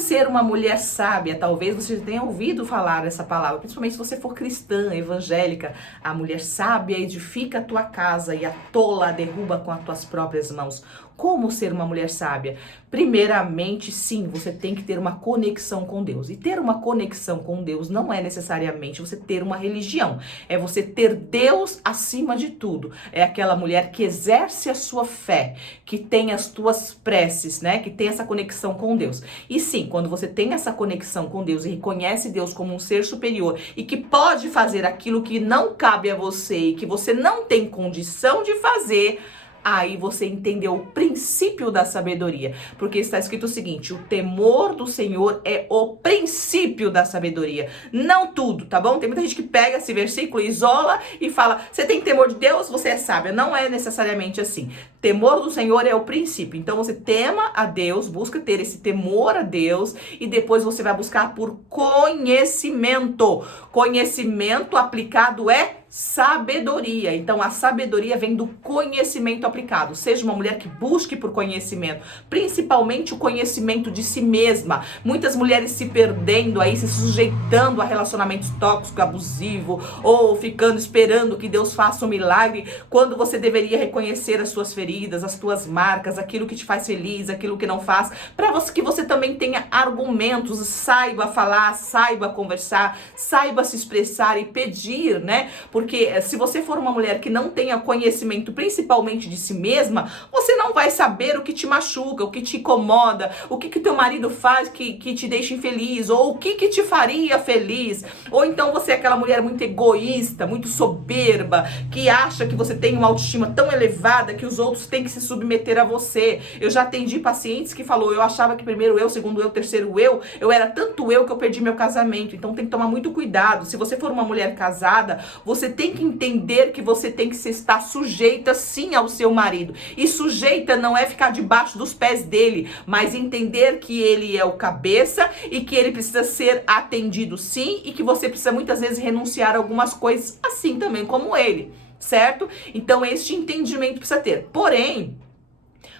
ser uma mulher sábia? Talvez você já tenha ouvido falar essa palavra, principalmente se você for cristã, evangélica. A mulher sábia edifica a tua casa e a tola a derruba com as tuas próprias mãos. Como ser uma mulher sábia? Primeiramente, sim, você tem que ter uma conexão com Deus. E ter uma conexão com Deus não é necessariamente você ter uma religião. É você ter Deus acima de tudo. É aquela mulher que exerce a sua fé, que tem as tuas preces, né? Que tem essa conexão com Deus. E sim, quando você tem essa conexão com Deus e reconhece Deus como um ser superior e que pode fazer aquilo que não cabe a você e que você não tem condição de fazer, aí você entendeu o princípio da sabedoria, porque está escrito o seguinte: o temor do Senhor é o princípio da sabedoria, não tudo, tá bom? Tem muita gente que pega esse versículo, isola e fala, você tem temor de Deus, você é sábia. Não é necessariamente assim. Temor do Senhor é o princípio, então você tema a Deus, busca ter esse temor a Deus e depois você vai buscar por conhecimento. Conhecimento aplicado é sabedoria. Então a sabedoria vem do conhecimento aplicado. Seja uma mulher que busque por conhecimento, principalmente o conhecimento de si mesma. Muitas mulheres se perdendo aí, se sujeitando a relacionamentos tóxicos, abusivos, ou ficando esperando que Deus faça um milagre, quando você deveria reconhecer as suas feridas, as tuas marcas, aquilo que te faz feliz, aquilo que não faz, para que você também tenha argumentos, saiba falar, saiba conversar, saiba se expressar e pedir, né? Porque se você for uma mulher que não tenha conhecimento principalmente de si mesma, você não vai saber o que te machuca, o que te incomoda, o que teu marido faz que te deixa infeliz, ou o que te faria feliz. Ou então você é aquela mulher muito egoísta, muito soberba, que acha que você tem uma autoestima tão elevada que os outros têm que se submeter a você. Eu já atendi pacientes que falou, eu achava que primeiro eu, segundo eu, terceiro eu era tanto eu que eu perdi meu casamento. Então tem que tomar muito cuidado. Se você for uma mulher casada, você tem que entender que você tem que estar sujeita sim ao seu marido. E sujeita não é ficar debaixo dos pés dele, mas entender que ele é o cabeça e que ele precisa ser atendido sim e que você precisa muitas vezes renunciar a algumas coisas assim também como ele, certo? Então este entendimento precisa ter. Porém,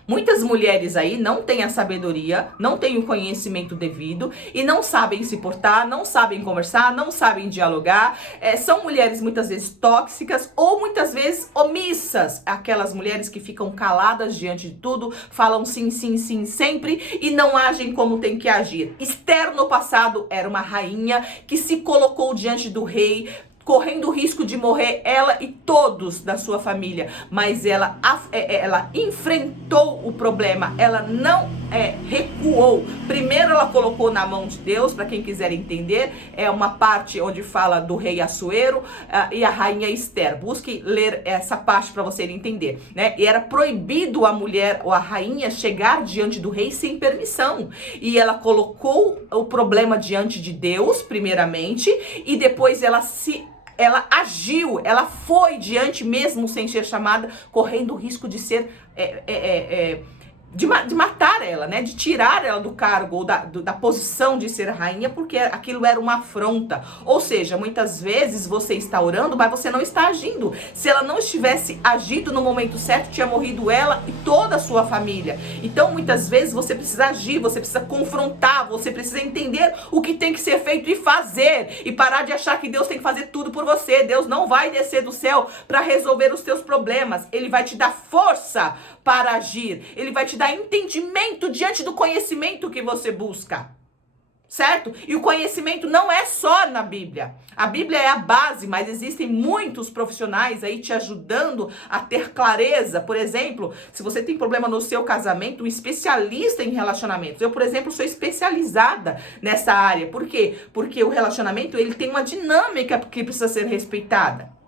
muitas mulheres aí não têm a sabedoria, não têm o conhecimento devido e não sabem se portar, não sabem conversar, não sabem dialogar. São mulheres muitas vezes tóxicas ou muitas vezes omissas. Aquelas mulheres que ficam caladas diante de tudo, falam sim, sim, sim sempre e não agem como tem que agir. Esther no passado era uma rainha que se colocou diante do rei, correndo o risco de morrer ela e todos da sua família, mas ela enfrentou o problema, ela não recuou. Primeiro ela colocou na mão de Deus, para quem quiser entender, é uma parte onde fala do rei Assuero e a rainha Esther. Busque ler essa parte para você entender, né? E era proibido a mulher ou a rainha chegar diante do rei sem permissão, e ela colocou o problema diante de Deus primeiramente, e depois ela agiu, ela foi diante mesmo sem ser chamada, correndo o risco de ser, de matar ela, né? De tirar ela do cargo ou da posição de ser rainha, porque aquilo era uma afronta. Ou seja, muitas vezes você está orando, mas você não está agindo. Se ela não estivesse agido no momento certo, tinha morrido ela e toda a sua família. Então, muitas vezes você precisa agir, você precisa confrontar, você precisa entender o que tem que ser feito e fazer. E parar de achar que Deus tem que fazer tudo por você. Deus não vai descer do céu para resolver os teus problemas. Ele vai te dar força para agir. Ele vai te dar entendimento diante do conhecimento que você busca. Certo? E o conhecimento não é só na Bíblia. A Bíblia é a base, mas existem muitos profissionais aí te ajudando a ter clareza. Por exemplo, se você tem problema no seu casamento, um especialista em relacionamentos. Eu, por exemplo, sou especializada nessa área. Por quê? Porque o relacionamento, ele tem uma dinâmica que precisa ser respeitada.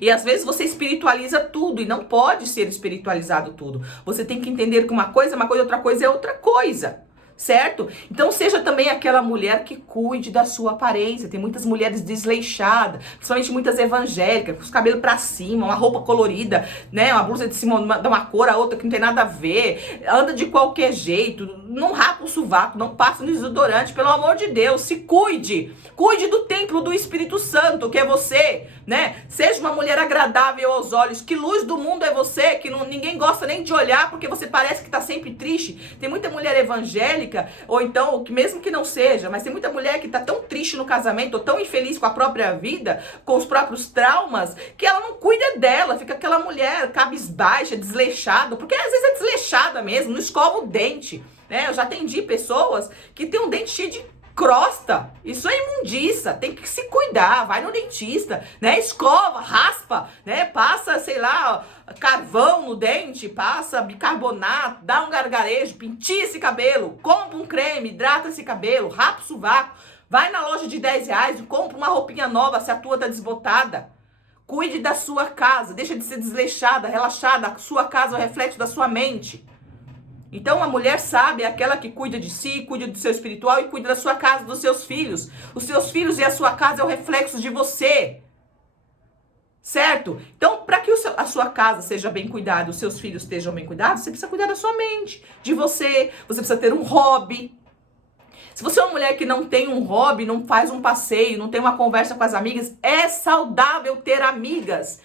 E às vezes você espiritualiza tudo e não pode ser espiritualizado tudo. Você tem que entender que uma coisa, outra coisa é outra coisa. Certo? Então seja também aquela mulher que cuide da sua aparência. Tem muitas mulheres desleixadas, principalmente muitas evangélicas, com os cabelos pra cima, uma roupa colorida, né? Uma blusa de cima de uma cor, a outra que não tem nada a ver, anda de qualquer jeito, não rapa o sovaco, não passa no desodorante, pelo amor de Deus, se cuide. Cuide do templo do Espírito Santo, que é você, né? Seja uma mulher agradável aos olhos. Que luz do mundo é você, que ninguém gosta nem de olhar, porque você parece que tá sempre triste. Tem muita mulher evangélica evangélica, ou então, mesmo que não seja, mas tem muita mulher que tá tão triste no casamento, ou tão infeliz com a própria vida, com os próprios traumas, que ela não cuida dela, fica aquela mulher cabisbaixa, desleixada, porque às vezes é desleixada mesmo, não escova o dente, né? Eu já atendi pessoas que tem um dente cheio de crosta, isso é imundiça, tem que se cuidar, vai no dentista, né, escova, raspa, né, passa, sei lá, carvão no dente, passa bicarbonato, dá um gargarejo, penteia esse cabelo, compra um creme, hidrata esse cabelo, rapa o sovaco, vai na loja de R$10 e compra uma roupinha nova se a tua tá desbotada. Cuide da sua casa, deixa de ser desleixada, relaxada, a sua casa é o reflexo da sua mente. Então, a mulher sábia é aquela que cuida de si, cuida do seu espiritual e cuida da sua casa, dos seus filhos. Os seus filhos e a sua casa é o reflexo de você. Certo? Então, para que a sua casa seja bem cuidada, os seus filhos estejam bem cuidados, você precisa cuidar da sua mente, de você. Você precisa ter um hobby. Se você é uma mulher que não tem um hobby, não faz um passeio, não tem uma conversa com as amigas, é saudável ter amigas.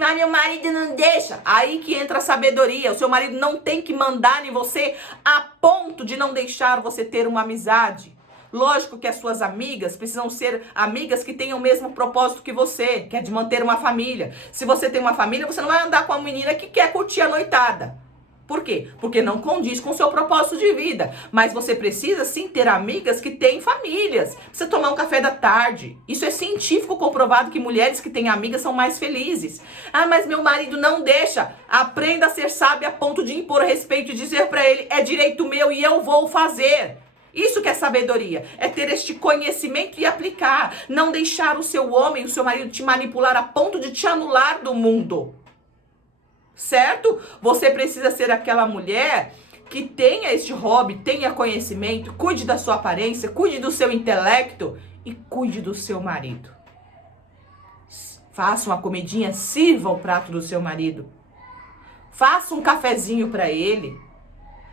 Ah, meu marido não deixa. Aí que entra a sabedoria. O seu marido não tem que mandar em você a ponto de não deixar você ter uma amizade. Lógico que as suas amigas precisam ser amigas que tenham o mesmo propósito que você, que é de manter uma família. Se você tem uma família, você não vai andar com uma menina que quer curtir a noitada. Por quê? Porque não condiz com o seu propósito de vida. Mas você precisa sim ter amigas que têm famílias. Precisa tomar um café da tarde. Isso é científico comprovado que mulheres que têm amigas são mais felizes. Ah, mas meu marido não deixa. Aprenda a ser sábia a ponto de impor respeito e dizer pra ele, é direito meu e eu vou fazer. Isso que é sabedoria, é ter este conhecimento e aplicar. Não deixar o seu homem, o seu marido te manipular a ponto de te anular do mundo. Certo? Você precisa ser aquela mulher que tenha este hobby, tenha conhecimento, cuide da sua aparência, cuide do seu intelecto e cuide do seu marido. Faça uma comidinha, sirva o prato do seu marido. Faça um cafezinho para ele.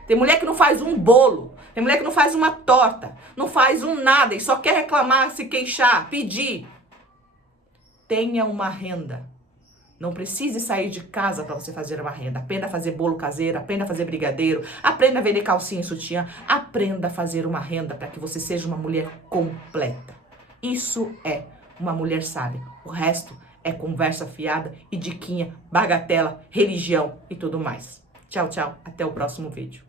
Tem mulher que não faz um bolo, tem mulher que não faz uma torta, não faz um nada e só quer reclamar, se queixar, pedir. Tenha uma renda. Não precise sair de casa para você fazer uma renda. Aprenda a fazer bolo caseiro, aprenda a fazer brigadeiro, aprenda a vender calcinha e sutiã. Aprenda a fazer uma renda para que você seja uma mulher completa. Isso é uma mulher sábia. O resto é conversa fiada e diquinha, bagatela, religião e tudo mais. Tchau, tchau. Até o próximo vídeo.